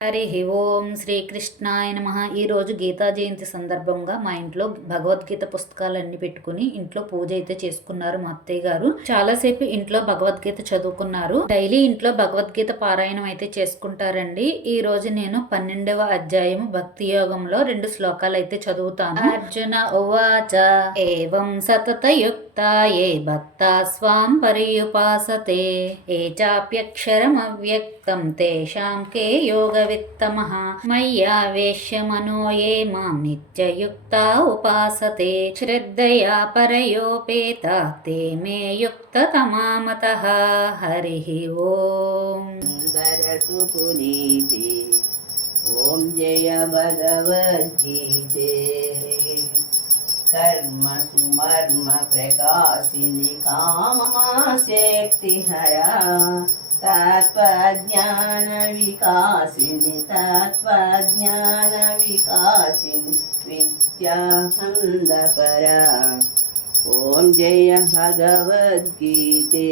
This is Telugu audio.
హరి ఓం శ్రీకృష్ణాయ నమః. ఈరోజు గీతా జయంతి సందర్భంగా మా ఇంట్లో భగవద్గీత పుస్తకాలన్నీ పెట్టుకుని ఇంట్లో పూజ అయితే చేసుకున్నారు మా అత్తయ్య గారు. చాలాసేపు ఇంట్లో భగవద్గీత చదువుకున్నారు. డైలీ ఇంట్లో భగవద్గీత పారాయణం అయితే చేసుకుంటారండి. ఈ రోజు నేను 12వ అధ్యాయం భక్తి యోగంలో 2 శ్లోకాలు అయితే చదువుతాను. అర్జున ఉవాచ ఏవం సతతయుక్తా ఏ భక్తా స్వాం పర్యుపాసతే ఏ చాప్యక్షరం అవ్యక్తం తేషాం కే యోగ విత్తమః మయ్యావేశ్య మనో ఏ మాం నిత్యయుక్తా ఉపాసతే శ్రద్ధయా పరయోపేత తే మే యుక్తతమామతః. హరి ఓం. సుపునీతి ఓం జయ భగవద్గీతే కర్మ సుమర్మ ప్రకాశిని కామశక్తి హరా తత్వజ్ఞాన వికాసిని విద్యానందపరా. ఓం జయ భగవద్గీతే.